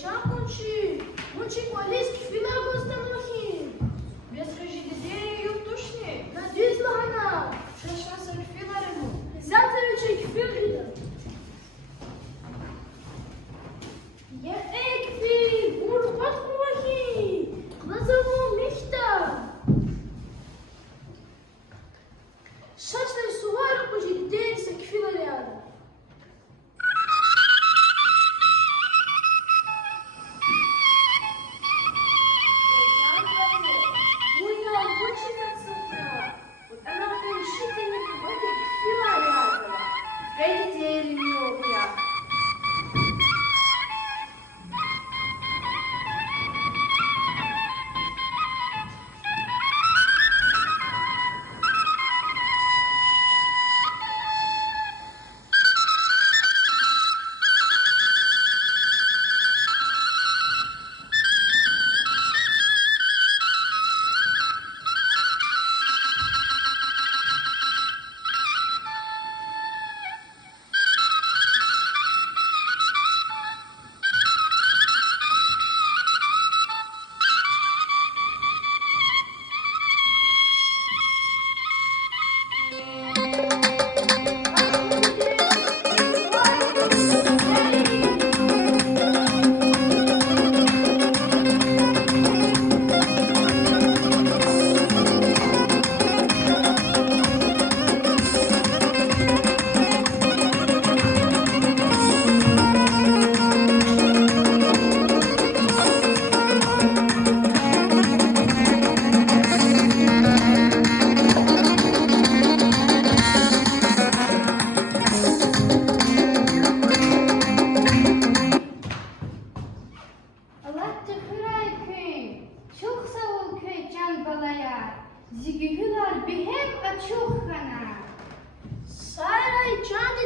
Чапнучи, мучик малейский филаргон станохи. Без режидизея юктушни. Надеюсь, лагана. Шашаса филарему. Зятевичек филгида. Я экви, бурбат кулахи. Назову мечта. Шашный сувару кужи денься к филариаду. Zigühülar bihem açuh kana. Saray can